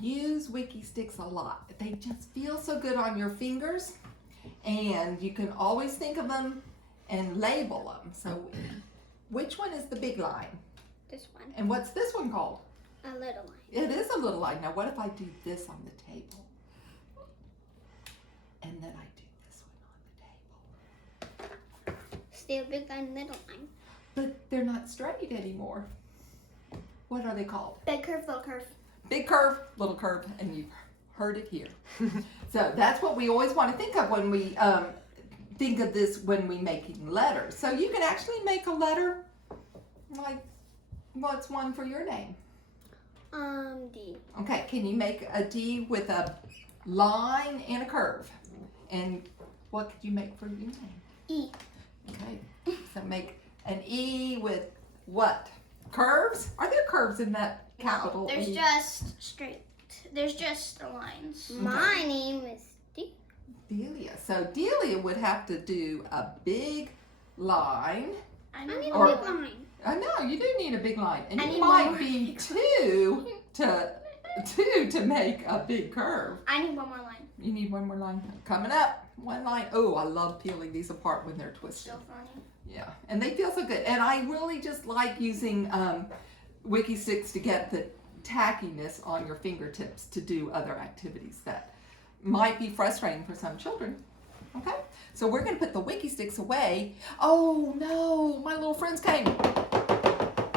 use wiki sticks a lot. They just feel so good on your fingers, and you can always think of them and label them. So which one is the big line? This one. And what's this one called? A little line. It is a little line. Now what if I do this on the table? And then I do this one on the table. Still big line, little line. But they're not straight anymore. What are they called? Big curve, little curve. Big curve, little curve, and you've heard it here. So that's what we always want to think of when we think of this when we making letters. So you can actually make a letter like, what's one for your name? D. Okay, can you make a D with a line and a curve? And what could you make for your name? E. Okay, so make an E with what? Curves? Are there curves in that capital There's E? just straight. There's just the lines. Okay. My name is D. Delia. So Delia would have to do a big line. I need Or- a big line. I know, you do need a big line. And I you need might more. be two to make a big curve. I need one more line. You need one more line. Coming up, one line. Oh, I love peeling these apart when they're twisted. Still funny. Yeah, and they feel so good. And I really just like using wiki sticks to get the tackiness on your fingertips to do other activities that might be frustrating for some children. Okay, so we're going to put the wiki sticks away. Oh no, my little friends came.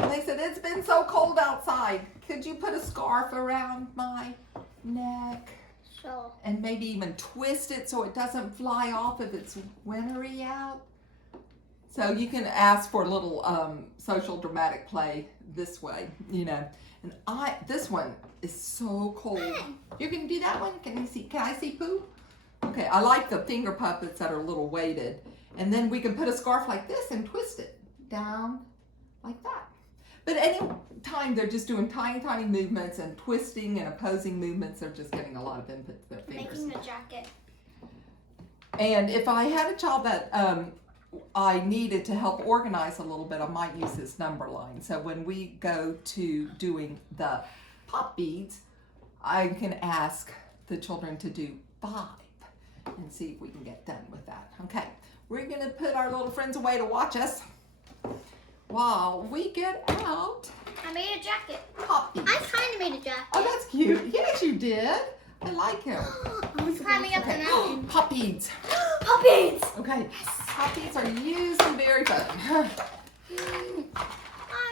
They said, it's been so cold outside. Could you put a scarf around my neck? So, And maybe even twist it so it doesn't fly off if it's wintry out. So you can ask for a little social dramatic play this way, you know. And this one is so cold. You can do that one? Can I see Pooh? Okay, I like the finger puppets that are a little weighted. And then we can put a scarf like this and twist it down like that. But any time they're just doing tiny, tiny movements and twisting and opposing movements, they're just getting a lot of input to their fingers. making a jacket. And if I had a child that I needed to help organize a little bit, I might use this number line. So when we go to doing the pop beads, I can ask the children to do 5 and see if we can get done with that. Okay, we're gonna put our little friends away to watch us while we get out I made a jacket. pop beads. I kind of made a jacket. Oh, that's cute. Yes, you did. I like him. I was climbing up the Okay, mountain. pop beads. Puppies! Okay, pop beads are used and very fun.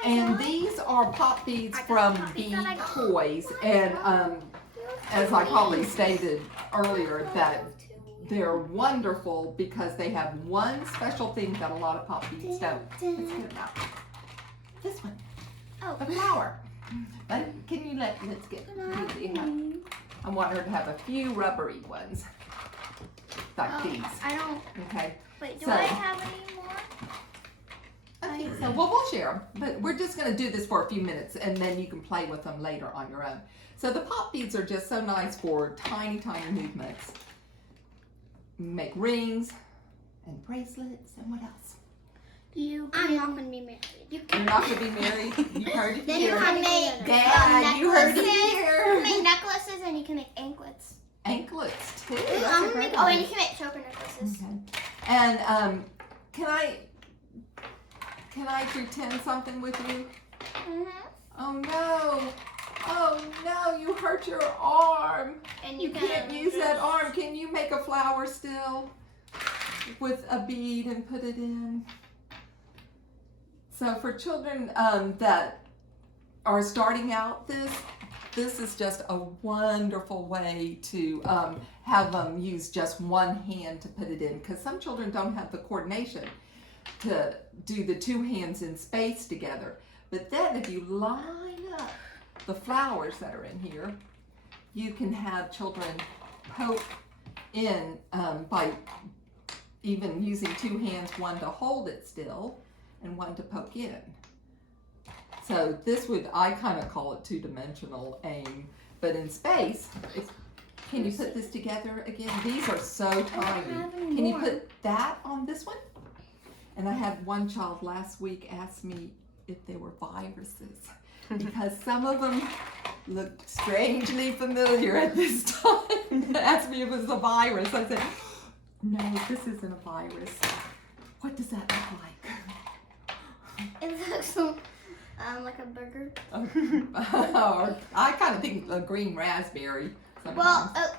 And these are pop beads from B Toys, and as I probably stated earlier, that they're wonderful because they have one special thing that a lot of pop beads don't. Let's get it out. This one, Oh. the flower. But can you let's get I want her to have a few rubbery ones, like these. I don't. Okay. Wait, do So- I have any more? Okay, so we'll share them, but we're just going to do this for a few minutes, and then you can play with them later on your own. So the pop beads are just so nice for tiny, tiny movements. Make rings and bracelets, and what else? I'm not going to be married. You You're not going to be married. You heard it Then you here. can make Dad, you heard it necklaces. You here. can make necklaces and you can make anklets. Anklets too. Ooh, That's I'm a gonna great make, and idea. you can make choker necklaces. Okay. And can I pretend something with you? Oh no! Oh no! You hurt your arm. And You can't use that arm. Can you make a flower still with a bead and put it in? So for children that are starting out this is just a wonderful way to have them use just one hand to put it in, because some children don't have the coordination to do the 2 hands in space together. But then if you line up the flowers that are in here, you can have children poke in by even using 2 hands, one to hold it still and one to poke in. So this would, I kind of call it 2-dimensional aim, but in space, can you put this together again? These are so tiny. Can you put that on this one? And I had one child last week ask me if they were viruses. because some of them look strangely familiar at this time. Asked me if it was a virus. I said, no, this isn't a virus. What does that look like? It looks like a burger. Or I kind of think a green raspberry. Sometimes. Well,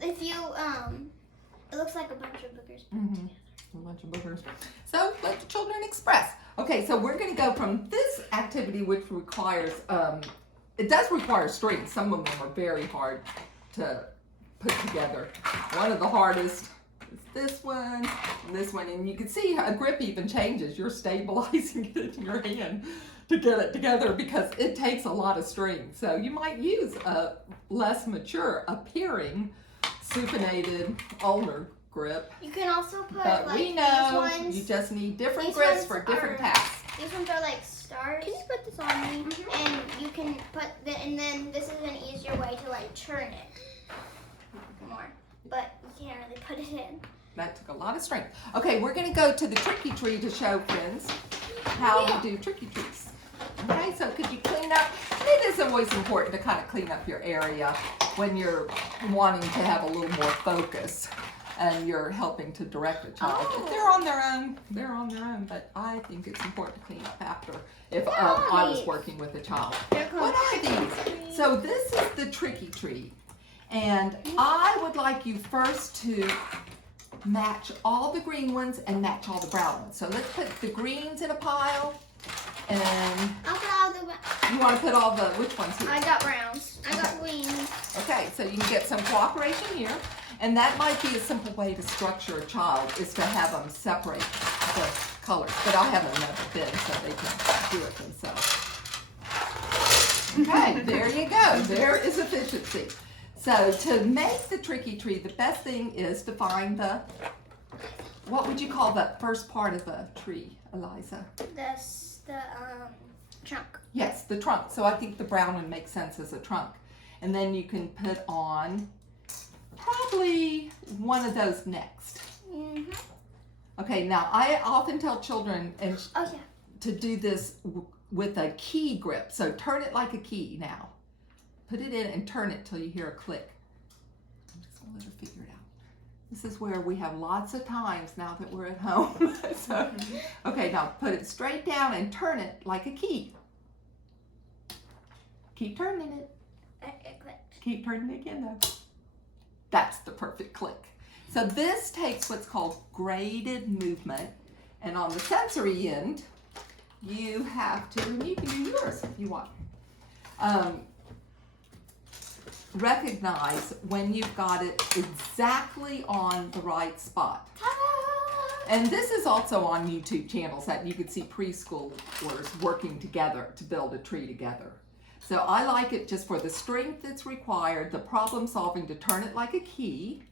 if you it looks like a bunch of boogers. Mm-hmm. A bunch of boogers. So let the children express. Okay, so we're going to go from this activity, which requires, it does require strength. Some of them are very hard to put together. One of the hardest is this one, and this one. And you can see a grip even changes. You're stabilizing it in your hand to get it together because it takes a lot of strength. So you might use a less mature appearing supinated older grip. You can also put But like we know these ones. you just need different these grips ones for different are- tasks. These ones are like stars. Can you put this on me? And you can put and then this is an easier way to like turn it more. But you can't really put it in. That took a lot of strength. Okay, we're gonna go to the tricky tree to show friends how we do tricky trees. Okay, so could you clean up? It is always important to kind of clean up your area when you're wanting to have a little more focus and you're helping to direct a child. If they're on their own, they're on their own, but I think it's important to clean up after if I was working with a child. What are these? So this is the tricky tree, and I would like you first to match all the green ones and match all the brown ones. So let's put the greens in a pile, and I'll put all the. you want to put all the, which ones here? I got browns. I got greens. Okay, so you can get some cooperation here, and that might be a simple way to structure a child is to have them separate the colors. But I have another bin so they can do it themselves. Okay, there you go. There is efficiency. So to make the tricky tree, the best thing is to find the, what would you call the first part of a tree, Eliza? The trunk. Yes, the trunk. So I think the brown one makes sense as a trunk. And then you can put on probably one of those next. Mhm. Okay, now I often tell children Oh yeah. to do this with a key grip. So turn it like a key now. Put it in and turn it till you hear a click. I'm just gonna let her figure it out. This is where we have lots of times now that we're at home. So, okay, now put it straight down and turn it like a key. Keep turning it. It clicked. Keep turning it again though. That's the perfect click. So this takes what's called graded movement, and on the sensory end, you have to, and you can do yours if you want. Recognize when you've got it exactly on the right spot. Ta-da! And this is also on YouTube channels that you can see preschoolers working together to build a tree together. So I like it just for the strength that's required, the problem solving to turn it like a key,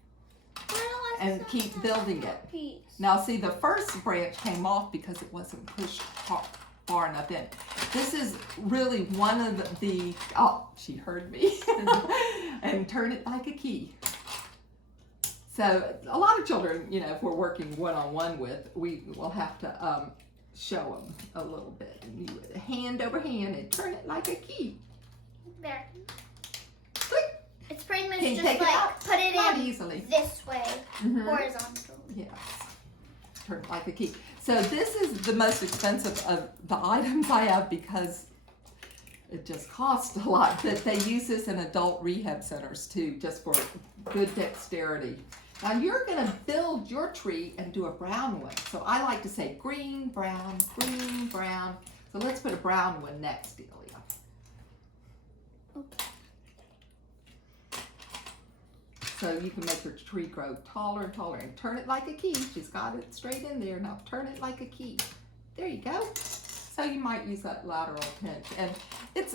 and keep building it. Piece. Now see, the first branch came off because it wasn't pushed far enough in. This is really one of the, oh, she heard me, and turn it like a key. So a lot of children, you know, if we're working one-on-one with, we will have to show them a little bit. And you hand over hand and turn it like a key. There. Click. It's pretty much Can you just take it like out? put it Not in easily. this way, Mhm. horizontal. Yes, turn it like a key. So this is the most expensive of the items I have because it just costs a lot. But they use this in adult rehab centers too, just for good dexterity. Now you're gonna build your tree and do a brown one. So I like to say green, brown, green, brown. So let's put a brown one next, Delia. Okay. So you can make your tree grow taller and taller and turn it like a key. She's got it straight in there. Now turn it like a key. There you go. So you might use that lateral pinch. And it's,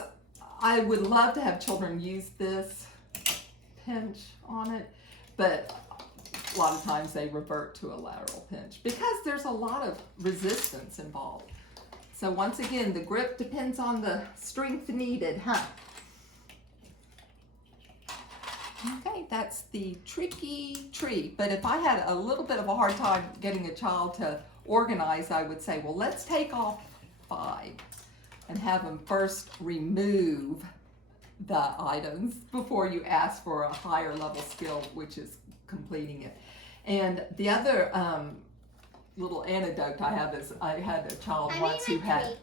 I would love to have children use this pinch on it, but a lot of times they revert to a lateral pinch because there's a lot of resistance involved. So once again, the grip depends on the strength needed, huh? Okay, that's the tricky tree. But if I had a little bit of a hard time getting a child to organize, I would say, well, let's take off 5 and have them first remove the items before you ask for a higher level skill, which is completing it. And the other little anecdote I have is I had a child once who had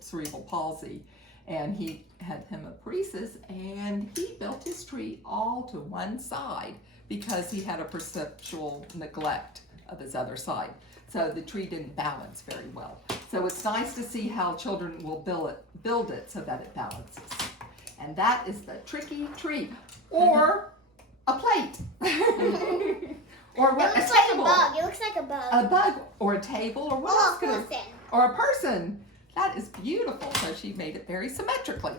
cerebral palsy, and he had hemiparesis, and he built his tree all to one side because he had a perceptual neglect of his other side. So the tree didn't balance very well. So it's nice to see how children will build it so that it balances. And that is the tricky tree, or a plate, or what? It looks A like table. a bug. It looks like a bug. A bug, or a table, or what Oh, else a could it? person. Or a person. That is beautiful. So she made it very symmetrically.